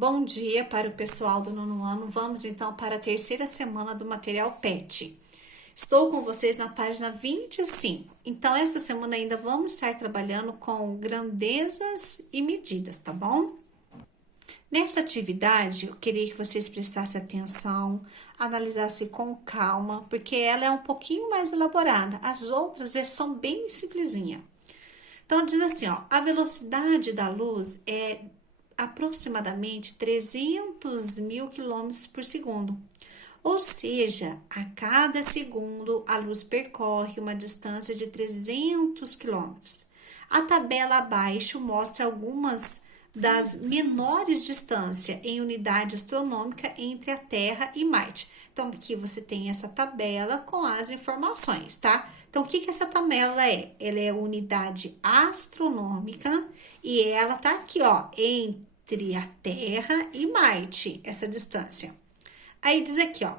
Bom dia para o pessoal do nono ano. Vamos então para a terceira semana do material PET. Estou com vocês na página 25. Então, essa semana ainda vamos estar trabalhando com grandezas e medidas, tá bom? Nessa atividade, eu queria que vocês prestassem atenção, analisassem com calma, porque ela é um pouquinho mais elaborada. As outras são bem simplesinha. Então, diz assim, ó, a velocidade da luz é aproximadamente 300 mil quilômetros por segundo. Ou seja, a cada segundo a luz percorre uma distância de 300 quilômetros. A tabela abaixo mostra algumas das menores distâncias em unidade astronômica entre a Terra e Marte. Então, aqui você tem essa tabela com as informações, tá? Então, o que essa tabela é? Ela é unidade astronômica e ela tá aqui, ó, entre a Terra e Marte, essa distância. Aí diz aqui, ó,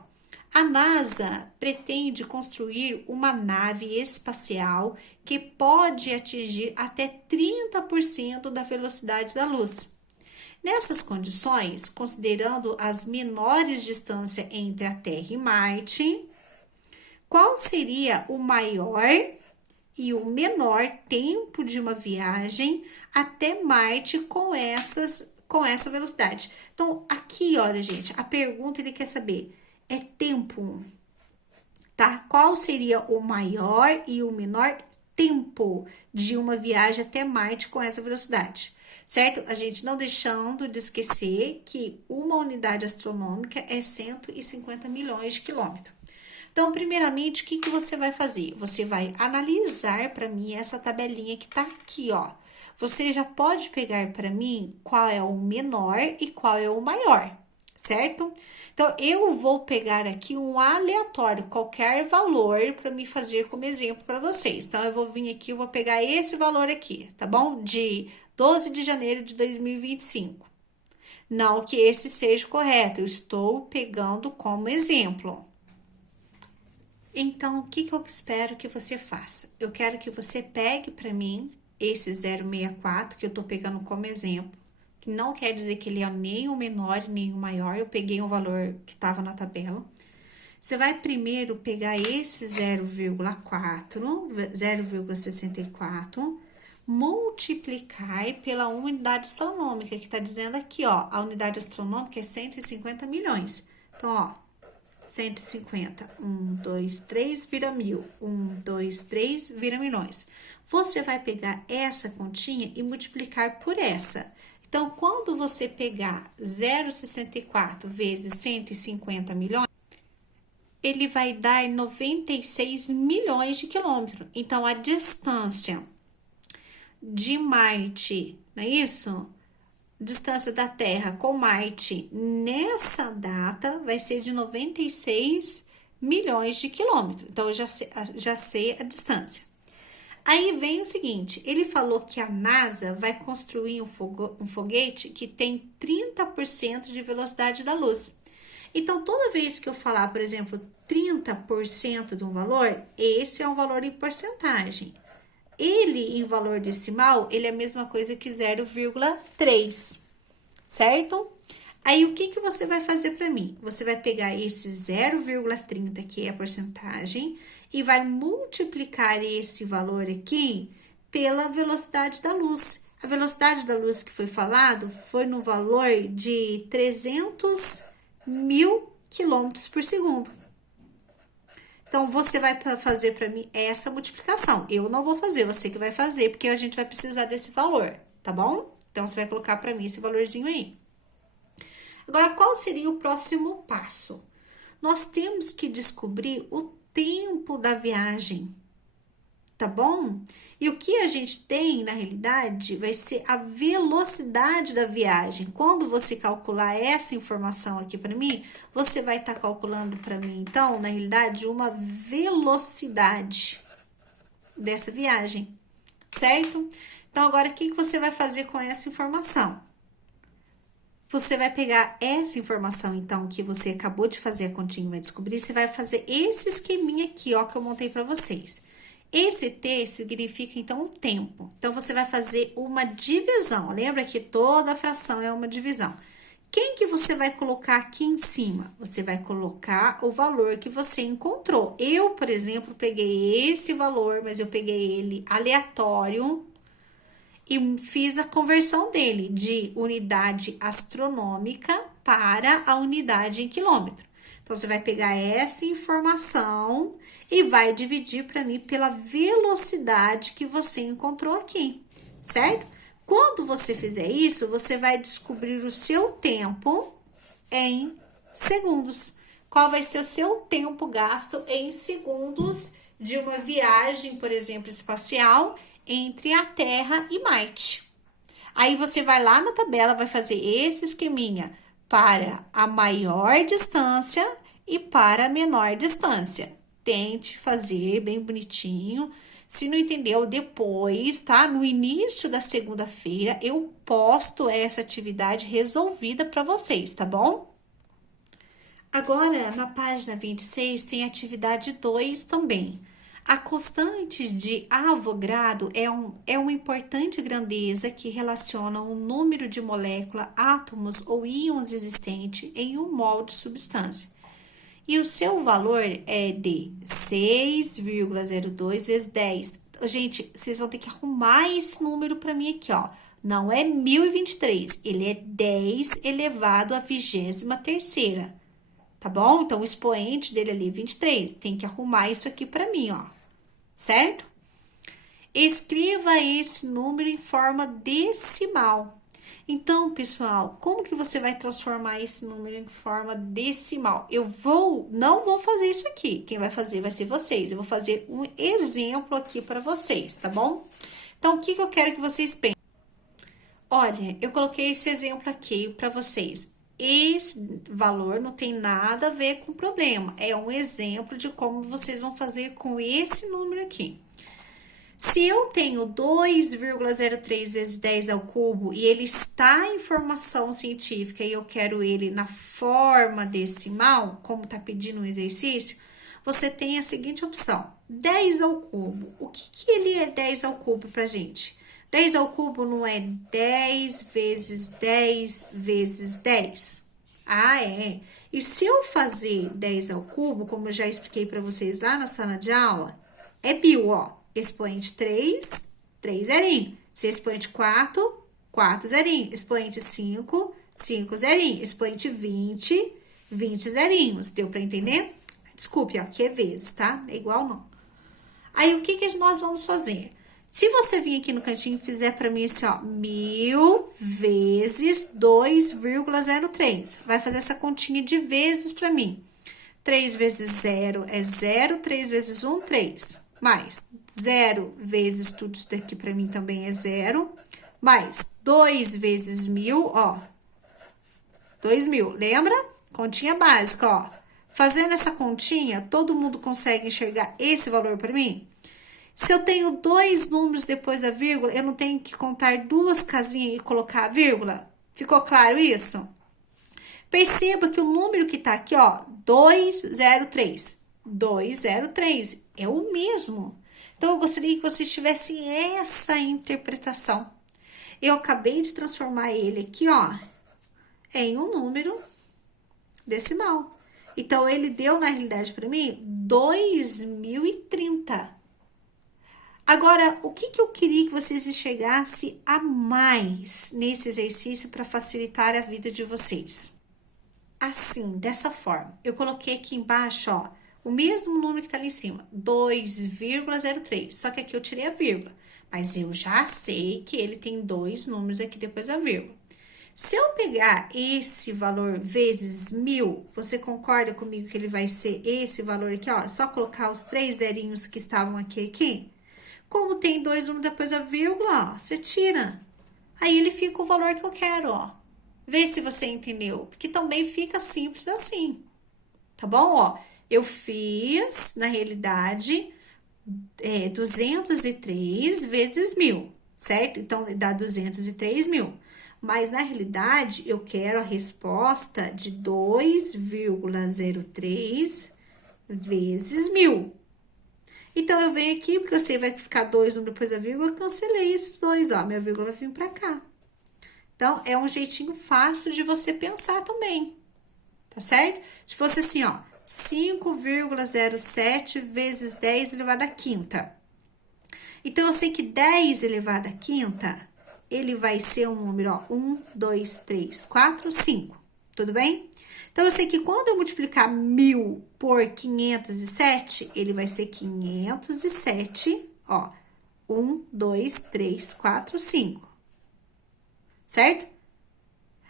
a NASA pretende construir uma nave espacial que pode atingir até 30% da velocidade da luz. Nessas condições, considerando as menores distâncias entre a Terra e Marte, qual seria o maior e o menor tempo de uma viagem até Marte com essa velocidade? Então, aqui, olha, gente, a pergunta ele quer saber é tempo, tá? Qual seria o maior e o menor tempo de uma viagem até Marte com essa velocidade? Certo? A gente não deixando de esquecer que uma unidade astronômica é 150 milhões de quilômetros. Então, primeiramente, o que você vai fazer? Você vai analisar para mim essa tabelinha que tá aqui, ó. Você já pode pegar para mim qual é o menor e qual é o maior, certo? Então, eu vou pegar aqui um aleatório, qualquer valor, para me fazer como exemplo para vocês. Então, eu vou vir aqui, eu vou pegar esse valor aqui, tá bom? De 12 de janeiro de 2025. Não que esse seja correto, eu estou pegando como exemplo. Então, o que eu espero que você faça? Eu quero que você pegue para mim esse 0,64 que eu tô pegando como exemplo, que não quer dizer que ele é nem o menor nem o maior, eu peguei um valor que estava na tabela. Você vai primeiro pegar esse 0,64, multiplicar pela unidade astronômica, que tá dizendo aqui, ó, a unidade astronômica é 150 milhões. Então, ó, 150, 1, 2, 3, vira mil, 1, 2, 3, vira milhões. Você vai pegar essa continha e multiplicar por essa. Então, quando você pegar 0,64 vezes 150 milhões, ele vai dar 96 milhões de quilômetros. Então, a distância de Marte, não é isso? Distância da Terra com Marte nessa data vai ser de 96 milhões de quilômetros. Então, eu já sei a distância. Aí vem o seguinte, ele falou que a NASA vai construir um foguete que tem 30% de velocidade da luz. Então, toda vez que eu falar, por exemplo, 30% de um valor, esse é um valor em porcentagem. Ele, em valor decimal, ele é a mesma coisa que 0,3, certo? Aí, o que você vai fazer para mim? Você vai pegar esse 0,30, que é a porcentagem, e vai multiplicar esse valor aqui pela velocidade da luz. A velocidade da luz que foi falado foi no valor de 300 mil quilômetros por segundo. Então, você vai fazer para mim essa multiplicação. Eu não vou fazer, você que vai fazer, porque a gente vai precisar desse valor, tá bom? Então, você vai colocar para mim esse valorzinho aí. Agora, qual seria o próximo passo? Nós temos que descobrir o tempo da viagem, tá bom? E o que a gente tem, na realidade, vai ser a velocidade da viagem. Quando você calcular essa informação aqui para mim, você vai estar calculando para mim, então, na realidade, uma velocidade dessa viagem, certo? Então, agora, o que você vai fazer com essa informação? Você vai pegar essa informação, então, que você acabou de fazer a continha e vai descobrir, você vai fazer esse esqueminha aqui, ó, que eu montei para vocês. Esse T significa, então, o tempo. Então, você vai fazer uma divisão. Lembra que toda fração é uma divisão. Quem que você vai colocar aqui em cima? Você vai colocar o valor que você encontrou. Eu, por exemplo, peguei esse valor, mas eu peguei ele aleatório e fiz a conversão dele de unidade astronômica para a unidade em quilômetro. Então, você vai pegar essa informação e vai dividir para mim pela velocidade que você encontrou aqui, certo? Quando você fizer isso, você vai descobrir o seu tempo em segundos. Qual vai ser o seu tempo gasto em segundos de uma viagem, por exemplo, espacial entre a Terra e Marte? Aí você vai lá na tabela, vai fazer esse esqueminha para a maior distância e para a menor distância. Tente fazer bem bonitinho. Se não entendeu, depois, tá? No início da segunda-feira, eu posto essa atividade resolvida para vocês, tá bom? Agora, na página 26, tem atividade 2 também. A constante de Avogadro é uma importante grandeza que relaciona o número de moléculas, átomos ou íons existentes em um mol de substância. E o seu valor é de 6,02 vezes 10. Gente, vocês vão ter que arrumar esse número para mim aqui, ó. Não é 1023, ele é 10 elevado à 23ª. Tá bom? Então, o expoente dele ali é 23. Tem que arrumar isso aqui para mim, ó. Certo? Escreva esse número em forma decimal. Então, pessoal, como que você vai transformar esse número em forma decimal? Não vou fazer isso aqui. Quem vai fazer vai ser vocês. Eu vou fazer um exemplo aqui para vocês, tá bom? Então, o que eu quero que vocês pensem? Olha, eu coloquei esse exemplo aqui para vocês. Esse valor não tem nada a ver com o problema. É um exemplo de como vocês vão fazer com esse número aqui. Se eu tenho 2,03 vezes 10 ao cubo e ele está em formação científica e eu quero ele na forma decimal, como está pedindo um exercício, você tem a seguinte opção: 10 ao cubo. O que ele é 10 ao cubo pra gente? 10 ao cubo não é 10 vezes 10 vezes 10? Ah, é. E se eu fazer 10 ao cubo, como eu já expliquei para vocês lá na sala de aula, é bil, ó. Expoente 3, 3 zerinho. Se expoente 4, 4 zerinho. Expoente 5, 5 zerinho. Expoente 20, 20 zerinhos. Deu para entender? Desculpe, ó, aqui é vezes, tá? É igual não. Aí, o que nós vamos fazer? Se você vir aqui no cantinho e fizer para mim assim, ó, 1000 vezes 2,03. Vai fazer essa continha de vezes para mim. 3 vezes 0 é 0, 3 vezes 1, 3. Mais 0 vezes tudo isso daqui para mim também é 0. Mais 2 vezes 1000, ó. 2000, lembra? Continha básica, ó. Fazendo essa continha, todo mundo consegue enxergar esse valor para mim? Se eu tenho dois números depois da vírgula, eu não tenho que contar duas casinhas e colocar a vírgula? Ficou claro isso? Perceba que o número que tá aqui, ó, 203. 203 é o mesmo. Então, eu gostaria que vocês tivessem essa interpretação. Eu acabei de transformar ele aqui, ó, em um número decimal. Então, ele deu, na realidade, para mim, 2030. Agora, o que eu queria que vocês enxergassem a mais nesse exercício para facilitar a vida de vocês? Assim, dessa forma. Eu coloquei aqui embaixo, ó, o mesmo número que tá ali em cima, 2,03. Só que aqui eu tirei a vírgula. Mas eu já sei que ele tem dois números aqui depois da vírgula. Se eu pegar esse valor vezes 1000, você concorda comigo que ele vai ser esse valor aqui, ó? Só colocar os 3 zerinhos que estavam aqui. Como tem dois números depois da vírgula, ó, você tira. Aí ele fica o valor que eu quero, ó. Vê se você entendeu, porque também fica simples assim, tá bom? Ó, eu fiz, na realidade, 203 vezes 1000, certo? Então, dá 203 mil. Mas, na realidade, eu quero a resposta de 2,03 vezes 1000. Então, eu venho aqui, porque eu sei vai ficar dois números depois da vírgula, cancelei esses dois, ó. Minha vírgula vai vir pra cá. Então, é um jeitinho fácil de você pensar também, tá certo? Se fosse assim, ó, 5,07 vezes 10 elevado à quinta. Então, eu sei que 10 elevado à quinta, ele vai ser um número, ó, 1, 2, 3, 4, 5. Tudo bem? Então, eu sei que quando eu multiplicar 1.000 por 507, ele vai ser 507, ó, 1, 2, 3, 4, 5. Certo?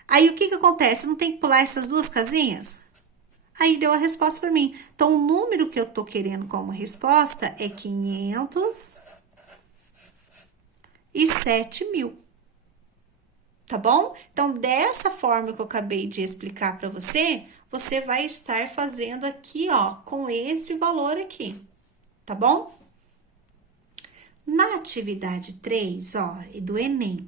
Aí, o que que acontece? Não tem que pular essas duas casinhas? Aí, deu a resposta para mim. Então, o número que eu tô querendo como resposta é 507.000. Tá bom? Então, dessa forma que eu acabei de explicar para você, você vai estar fazendo aqui, ó, com esse valor aqui, tá bom? Na atividade 3, ó, do Enem,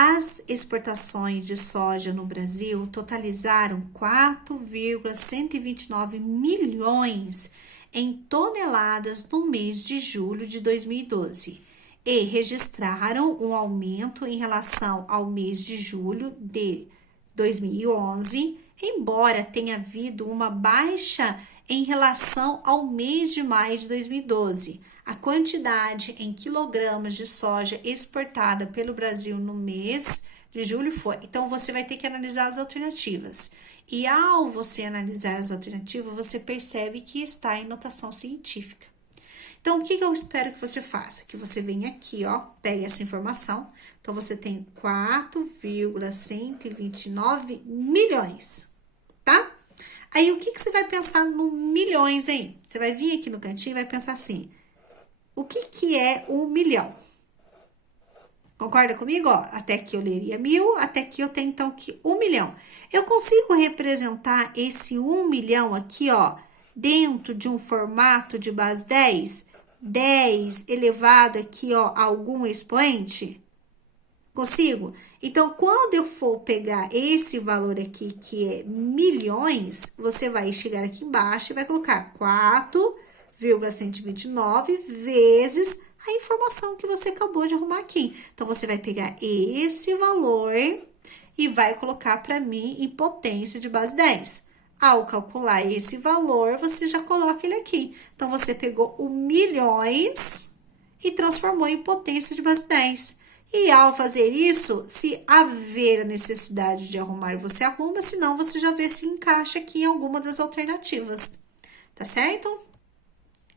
as exportações de soja no Brasil totalizaram 4,129 milhões em toneladas no mês de julho de 2012 e registraram um aumento em relação ao mês de julho de 2011, embora tenha havido uma baixa em relação ao mês de maio de 2012. A quantidade em quilogramas de soja exportada pelo Brasil no mês de julho foi. Então, você vai ter que analisar as alternativas. E ao você analisar as alternativas, você percebe que está em notação científica. Então, o que eu espero que você faça? Que você venha aqui, ó, pegue essa informação. Então, você tem 4,129 milhões, tá? Aí, o que você vai pensar no milhões aí? Você vai vir aqui no cantinho e vai pensar assim, o que é 1 milhão? Concorda comigo? Ó, até aqui eu leria 1.000, até aqui eu tenho, então, que 1 milhão. Eu consigo representar esse 1 milhão aqui, ó, dentro de um formato de base 10? 10 elevado aqui, ó, a algum expoente? Consigo? Então, quando eu for pegar esse valor aqui, que é milhões, você vai chegar aqui embaixo e vai colocar 4,129 vezes a informação que você acabou de arrumar aqui. Então, você vai pegar esse valor e vai colocar para mim em potência de base 10. Ao calcular esse valor, você já coloca ele aqui. Então, você pegou o milhões e transformou em potência de base 10. E ao fazer isso, se haver a necessidade de arrumar, você arruma, senão você já vê se encaixa aqui em alguma das alternativas. Tá certo?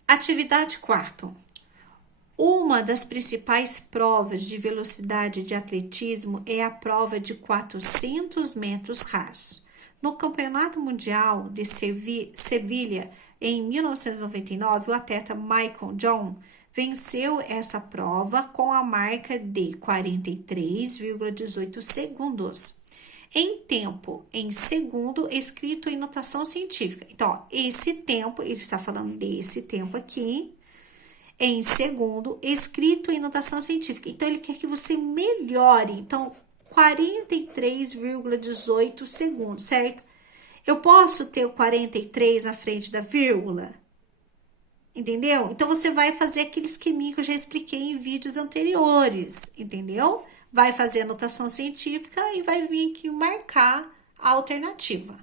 Atividade 4. Uma das principais provas de velocidade de atletismo é a prova de 400 metros rasos. No Campeonato Mundial de Sevilha, em 1999, o atleta Michael John venceu essa prova com a marca de 43,18 segundos. Em tempo, em segundo, escrito em notação científica. Então, ó, esse tempo, ele está falando desse tempo aqui, em segundo, escrito em notação científica. Então, ele quer que você melhore. Então, 43,18 segundos, certo? Eu posso ter o 43 na frente da vírgula? Entendeu? Então, você vai fazer aquele esqueminha que eu já expliquei em vídeos anteriores, entendeu? Vai fazer a notação científica e vai vir aqui marcar a alternativa.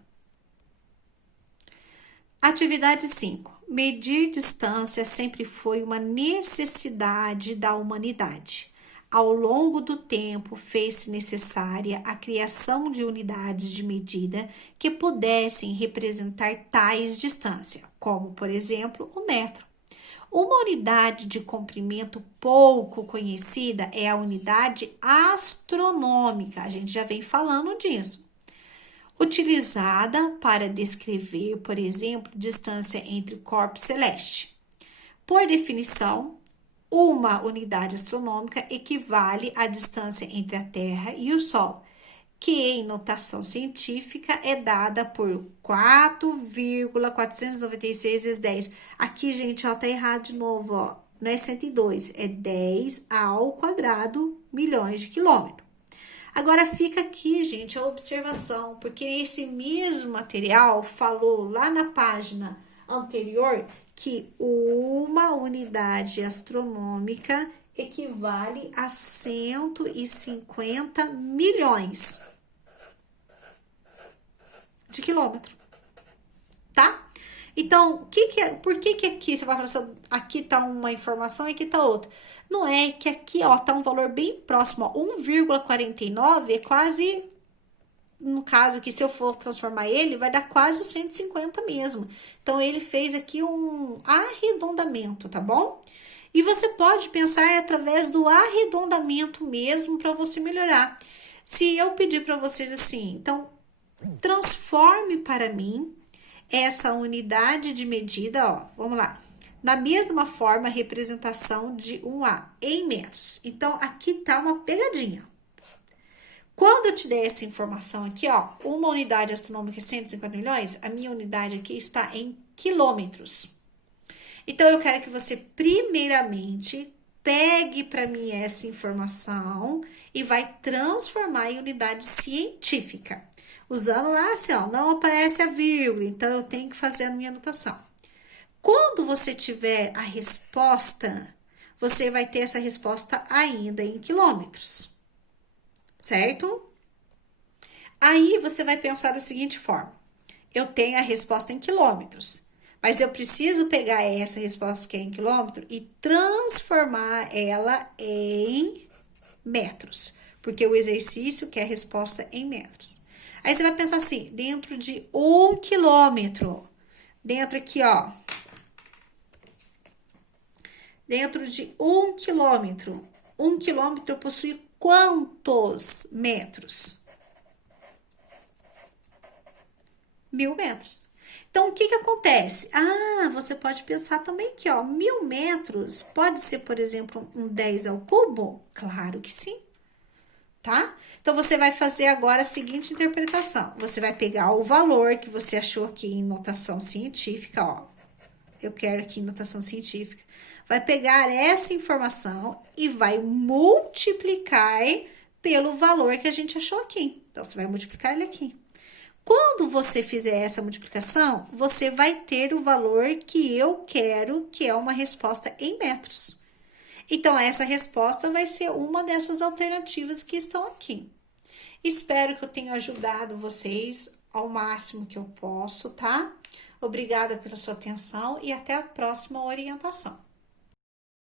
Atividade 5. Medir distância sempre foi uma necessidade da humanidade. Ao longo do tempo, fez-se necessária a criação de unidades de medida que pudessem representar tais distâncias, como, por exemplo, o metro. Uma unidade de comprimento pouco conhecida é a unidade astronômica, a gente já vem falando disso. Utilizada para descrever, por exemplo, distância entre corpos celestes. Por definição, uma unidade astronômica equivale à distância entre a Terra e o Sol, que em notação científica é dada por 4,496 vezes 10. Aqui, gente, ó, tá errado de novo, ó. Não é 102, é 10 ao quadrado milhões de quilômetros. Agora, fica aqui, gente, a observação, porque esse mesmo material falou lá na página anterior que uma unidade astronômica equivale a 150 milhões de quilômetros, tá? Então, por que aqui você vai falar assim, aqui tá uma informação e aqui tá outra? Não é que aqui, ó, tá um valor bem próximo, ó, 1,49 é quase, no caso que se eu for transformar ele, vai dar quase os 150 mesmo. Então, ele fez aqui um arredondamento, tá bom? E você pode pensar através do arredondamento mesmo para você melhorar. Se eu pedir para vocês assim, então, transforme para mim essa unidade de medida, ó, vamos lá. Na mesma forma, representação de 1A em metros. Então, aqui tá uma pegadinha. Quando eu te der essa informação aqui, ó, uma unidade astronômica é 150 milhões, a minha unidade aqui está em quilômetros. Então, eu quero que você, primeiramente, pegue para mim essa informação e vai transformar em unidade científica. Usando lá assim, ó, não aparece a vírgula, então eu tenho que fazer a minha anotação. Quando você tiver a resposta, você vai ter essa resposta ainda em quilômetros, certo? Aí você vai pensar da seguinte forma: eu tenho a resposta em quilômetros, mas eu preciso pegar essa resposta que é em quilômetro e transformar ela em metros, porque o exercício quer a resposta em metros. Aí você vai pensar assim, dentro de 1 quilômetro, dentro aqui, ó, dentro de 1 quilômetro, 1 quilômetro possui quantos metros? 1000 metros. Então, o que acontece? Ah, você pode pensar também que, ó, 1000 metros pode ser, por exemplo, um 10 ao cubo? Claro que sim, tá? Então, você vai fazer agora a seguinte interpretação. Você vai pegar o valor que você achou aqui em notação científica, ó. Eu quero aqui em notação científica. Vai pegar essa informação e vai multiplicar pelo valor que a gente achou aqui. Então, você vai multiplicar ele aqui. Quando você fizer essa multiplicação, você vai ter o valor que eu quero, que é uma resposta em metros. Então, essa resposta vai ser uma dessas alternativas que estão aqui. Espero que eu tenha ajudado vocês ao máximo que eu posso, tá? Obrigada pela sua atenção e até a próxima orientação.